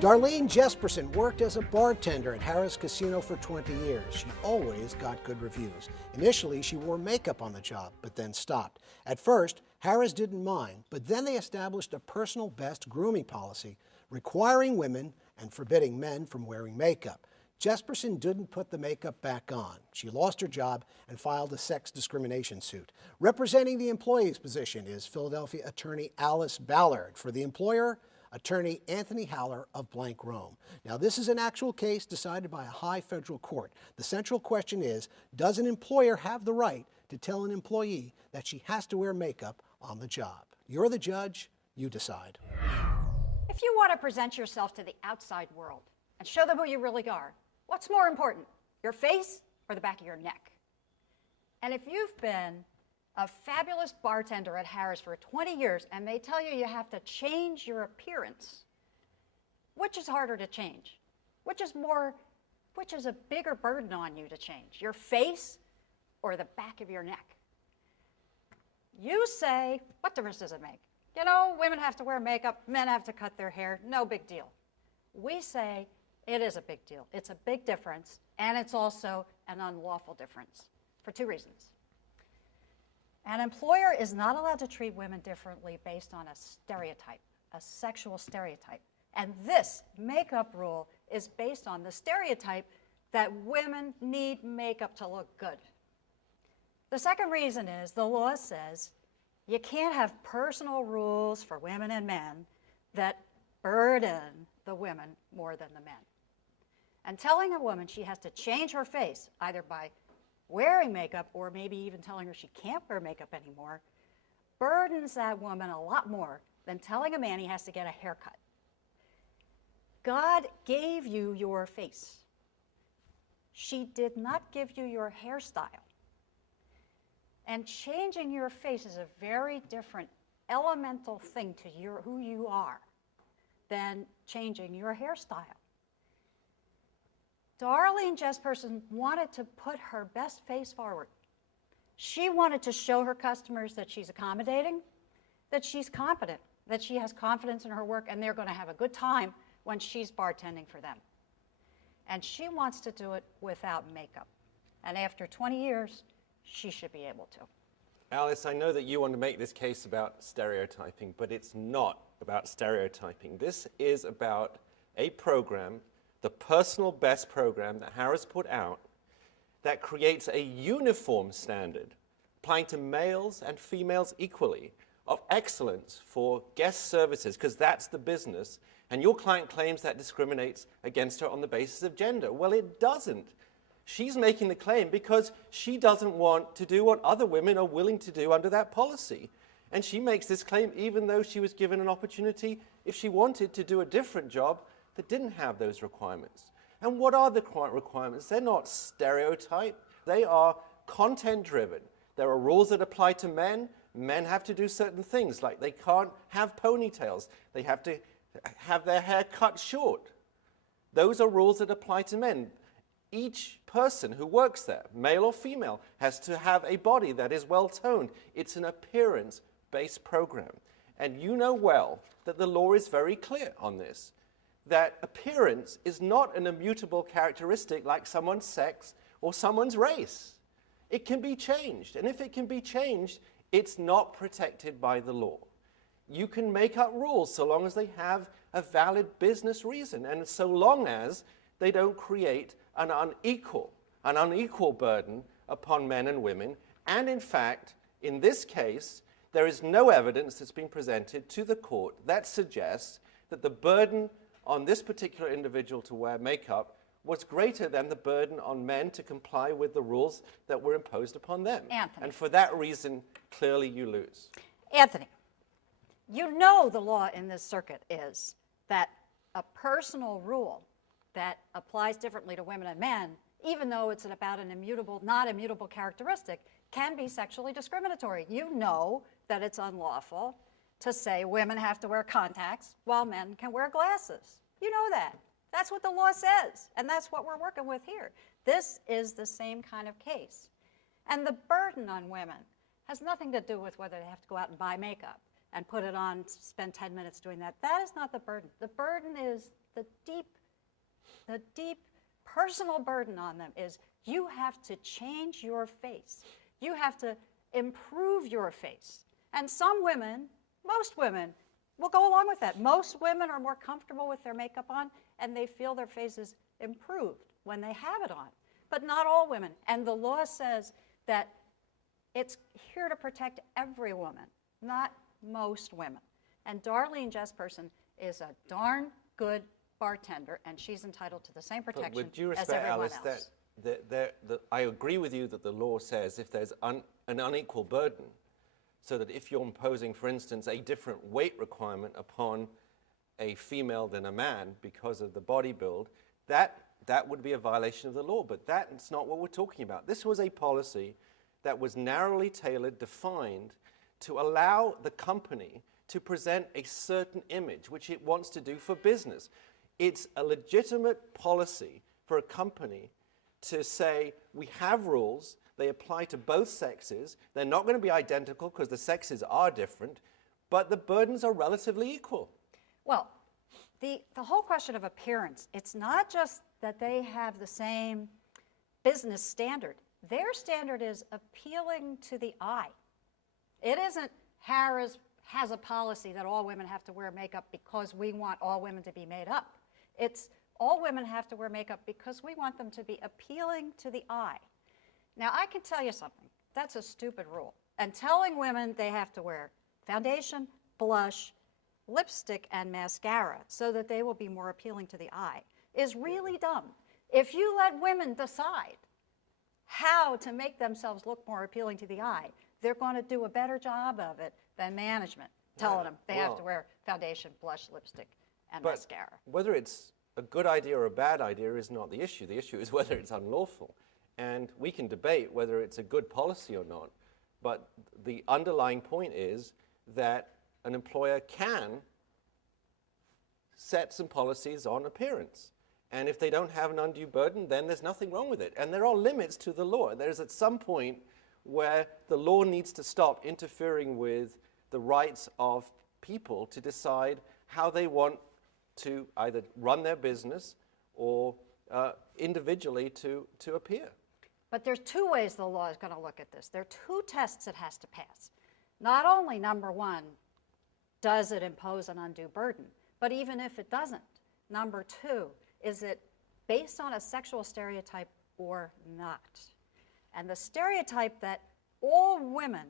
Darlene Jesperson worked as a bartender at Harrah's Casino for 20 years. She always got good reviews. Initially, she wore makeup on the job, but then stopped. At first, Harrah's didn't mind, but then they established a personal best grooming policy requiring women and forbidding men from wearing makeup. Jesperson didn't put the makeup back on. She lost her job and filed a sex discrimination suit. Representing the employee's position is Philadelphia attorney Alice Ballard. For the employer, attorney Anthony Harrah of Blank Rome. Now, this is an actual case decided by a high federal court. The central question is, does an employer have the right to tell an employee that she has to wear makeup on the job? You're the judge, you decide. If you want to present yourself to the outside world and show them who you really are, what's more important, your face or the back of your neck? And if you've been a fabulous bartender at Harrah's for 20 years and they tell you you have to change your appearance, which is harder to change? Which is a bigger burden on you to change, your face or the back of your neck? You say, what difference does it make? You know, women have to wear makeup, men have to cut their hair, no big deal. We say it is a big deal. It's a big difference, and it's also an unlawful difference for two reasons. An employer is not allowed to treat women differently based on a stereotype, a sexual stereotype. And this makeup rule is based on the stereotype that women need makeup to look good. The second reason is the law says you can't have personal rules for women and men that burden the women more than the men. And telling a woman she has to change her face, either by wearing makeup or maybe even telling her she can't wear makeup anymore, burdens that woman a lot more than telling a man he has to get a haircut. God gave you your face. She did not give you your hairstyle. And changing your face is a very different elemental thing to who you are than changing your hairstyle. Darlene Jesperson wanted to put her best face forward. She wanted to show her customers that she's accommodating, that she's competent, that she has confidence in her work, and they're going to have a good time when she's bartending for them. And she wants to do it without makeup. And after 20 years, she should be able to. Alice, I know that you want to make this case about stereotyping, but it's not about stereotyping. This is about a program, the personal best program that Harrah's put out, that creates a uniform standard applying to males and females equally of excellence for guest services, because that's the business. And your client claims that discriminates against her on the basis of gender. Well, it doesn't. She's making the claim because she doesn't want to do what other women are willing to do under that policy. And she makes this claim even though she was given an opportunity, if she wanted, to do a different job that didn't have those requirements. And what are the requirements? They're not stereotype. They are content-driven. There are rules that apply to men. Men have to do certain things, like they can't have ponytails. They have to have their hair cut short. Those are rules that apply to men. Each person who works there, male or female, has to have a body that is well-toned. It's an appearance-based program. And you know well that the law is very clear on this, that appearance is not an immutable characteristic like someone's sex or someone's race. It can be changed. And if it can be changed, it's not protected by the law. You can make up rules so long as they have a valid business reason and so long as they don't create an unequal burden upon men and women. And in fact, in this case, there is no evidence that's been presented to the court that suggests that the burden on this particular individual to wear makeup was greater than the burden on men to comply with the rules that were imposed upon them. Anthony. And for that reason, clearly you lose. Anthony, you know the law in this circuit is that a personal rule that applies differently to women and men, even though it's about an immutable, not immutable characteristic, can be sexually discriminatory. You know that it's unlawful to say women have to wear contacts while men can wear glasses. You know that. That's what the law says, and that's what we're working with here. This is the same kind of case. And the burden on women has nothing to do with whether they have to go out and buy makeup. and put it on, spend 10 minutes doing that. That is not the burden. The burden is the deep personal burden on them is you have to change your face. You have to improve your face. And some women, most women, will go along with that. Most women are more comfortable with their makeup on, and they feel their faces improved when they have it on. But not all women. And the law says that it's here to protect every woman, not most women. And Darlene Jesperson is a darn good bartender, and she's entitled to the same protection But with due as respect, everyone Alice, else. I agree with you that the law says if there's an unequal burden, so that if you're imposing, for instance, a different weight requirement upon a female than a man because of the body build, that would be a violation of the law. But that's not what we're talking about. This was a policy that was narrowly tailored, defined, to allow the company to present a certain image, which it wants to do for business. It's a legitimate policy for a company to say, we have rules, they apply to both sexes, they're not going to be identical because the sexes are different, but the burdens are relatively equal. Well, the whole question of appearance, it's not just that they have the same business standard. Their standard is appealing to the eye. It isn't Harrah's has a policy that all women have to wear makeup because we want all women to be made up. It's all women have to wear makeup because we want them to be appealing to the eye. Now, I can tell you something. That's a stupid rule. And telling women they have to wear foundation, blush, lipstick, and mascara so that they will be more appealing to the eye is really dumb. If you let women decide how to make themselves look more appealing to the eye, they're going to do a better job of it than management telling them they have to wear foundation, blush, lipstick, and mascara. Whether it's a good idea or a bad idea is not the issue. The issue is whether it's unlawful. And we can debate whether it's a good policy or not. But the underlying point is that an employer can set some policies on appearance. And if they don't have an undue burden, then there's nothing wrong with it. And there are limits to the law. There's at some point where the law needs to stop interfering with the rights of people to decide how they want to either run their business or individually to appear. But there's two ways the law is going to look at this. There are two tests it has to pass. Not only, number one, does it impose an undue burden, but even if it doesn't, number two, is it based on a sexual stereotype or not? And the stereotype that all women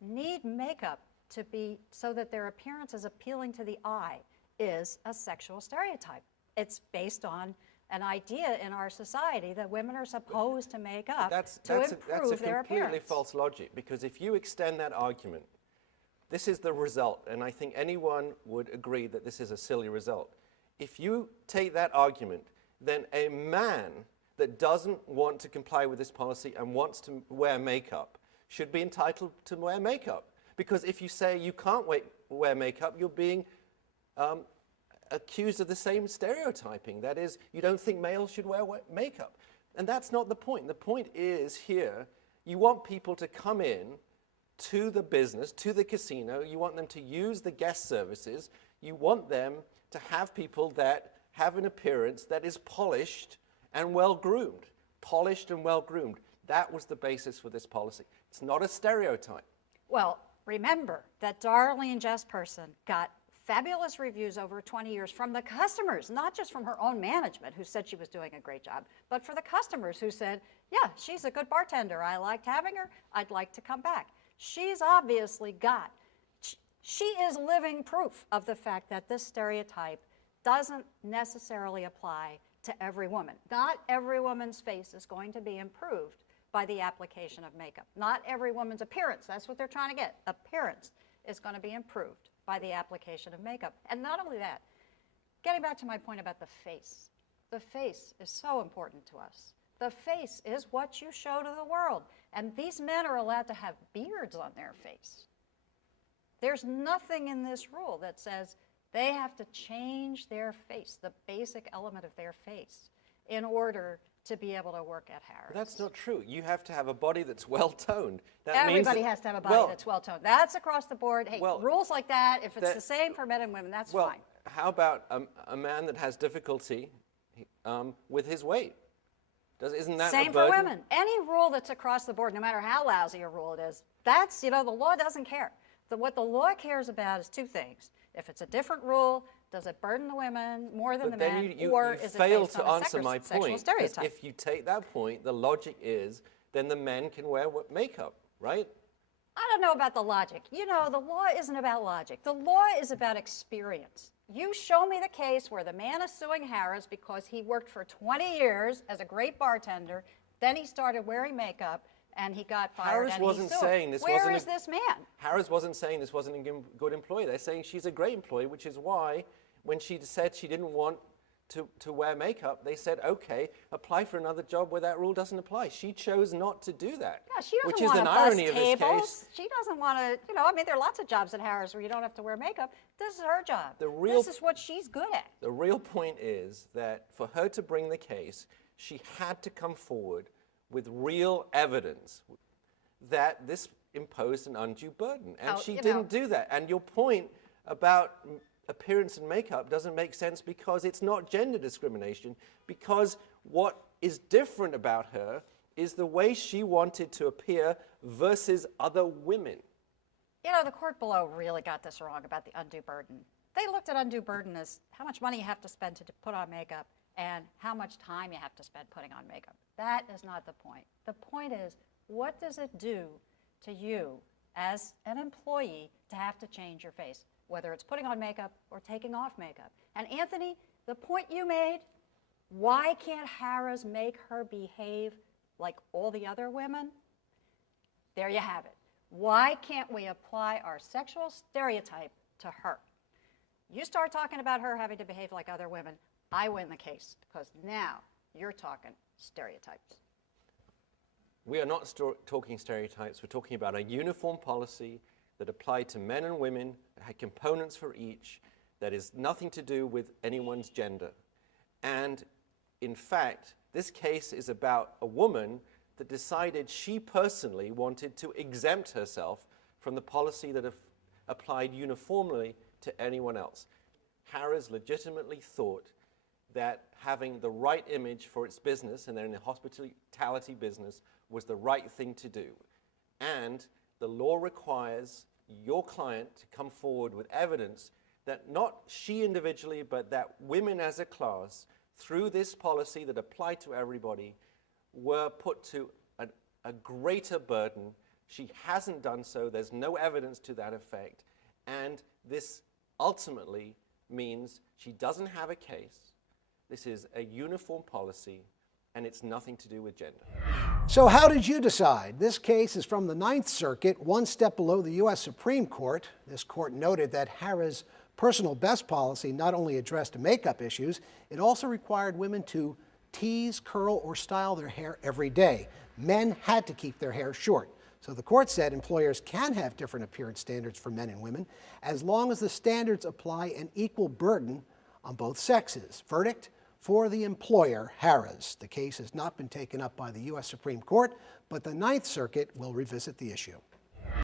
need makeup to be so that their appearance is appealing to the eye is a sexual stereotype. It's based on an idea in our society that women are supposed to make up to improve their appearance. That's a completely false logic, because if you extend that argument, this is the result, and I think anyone would agree that this is a silly result. If you take that argument, then a man that doesn't want to comply with this policy and wants to wear makeup should be entitled to wear makeup. Because if you say you can't wear makeup, you're being accused of the same stereotyping. That is, you don't think males should wear makeup. And that's not the point. The point is here, you want people to come in to the business, to the casino. You want them to use the guest services. You want them to have people that have an appearance that is polished and well-groomed. Polished and well-groomed. That was the basis for this policy. It's not a stereotype. Well, remember that Darlene Jesperson got fabulous reviews over 20 years from the customers, not just from her own management, who said she was doing a great job, but for the customers who said, yeah, she's a good bartender. I liked having her. I'd like to come back. She's obviously got, she is living proof of the fact that this stereotype doesn't necessarily apply to every woman. Not every woman's face is going to be improved by the application of makeup. Not every woman's appearance, that's what they're trying to get, appearance is going to be improved by the application of makeup. And not only that, getting back to my point about the face is so important to us. The face is what you show to the world. And these men are allowed to have beards on their face. There's nothing in this rule that says they have to change their face, the basic element of their face. in order to be able to work at Harrah's. That's not true. You have to have a body that's well-toned. Everybody has to have a body that's well-toned. That's across the board. Hey, well, rules like that, if it's the same for men and women, that's fine. How about a man that has difficulty with his weight? Isn't that same a burden? for women? Any rule that's across the board, no matter how lousy a rule it is, that's, the law doesn't care. What the law cares about is two things. If it's a different rule, does it burden the women more than the men, or is it fail based to on a answer my sexual point. stereotype? If you take that point, the logic is then the men can wear makeup, right? I don't know about the logic. The law isn't about logic. The law is about experience. You show me the case where the man is suing Harrah's because he worked for 20 years as a great bartender, then he started wearing makeup, and he got fired. Harrah's wasn't saying this Where is this man? Harrah's wasn't saying this wasn't a good employee. They're saying she's a great employee, which is why when she said she didn't want to wear makeup, they said, okay, apply for another job where that rule doesn't apply. She chose not to do that. Yeah, she doesn't which is want an to irony bus of this tables. case. She doesn't want to, there are lots of jobs at Harrah's where you don't have to wear makeup. This is her job. This is what she's good at. The real point is that for her to bring the case, she had to come forward with real evidence that this imposed an undue burden. And she didn't do that. And your point about appearance and makeup doesn't make sense because it's not gender discrimination, because what is different about her is the way she wanted to appear versus other women. The court below really got this wrong about the undue burden. They looked at undue burden as how much money you have to spend to put on makeup and how much time you have to spend putting on makeup. That is not the point. The point is, what does it do to you as an employee to have to change your face, whether it's putting on makeup or taking off makeup? And Anthony, the point you made, why can't Harrah's make her behave like all the other women? There you have it. Why can't we apply our sexual stereotype to her? You start talking about her having to behave like other women, I win the case, because now you're talking stereotypes. We are not talking stereotypes. We're talking about a uniform policy that applied to men and women, that had components for each, that is nothing to do with anyone's gender. And in fact, this case is about a woman that decided she personally wanted to exempt herself from the policy that applied uniformly to anyone else. Harrah's legitimately thought that having the right image for its business, and they're in the hospitality business, was the right thing to do. And the law requires your client to come forward with evidence that not she individually, but that women as a class, through this policy that applied to everybody, were put to a greater burden. She hasn't done so. There's no evidence to that effect. And this ultimately means she doesn't have a case. This is a uniform policy, and it's nothing to do with gender. So how did you decide? This case is from the Ninth Circuit, one step below the U.S. Supreme Court. This court noted that Harrah's personal best policy not only addressed makeup issues, it also required women to tease, curl, or style their hair every day. Men had to keep their hair short. So the court said employers can have different appearance standards for men and women as long as the standards apply an equal burden on both sexes. Verdict for the employer, Harrah's. The case has not been taken up by the U.S. Supreme Court, but the Ninth Circuit will revisit the issue.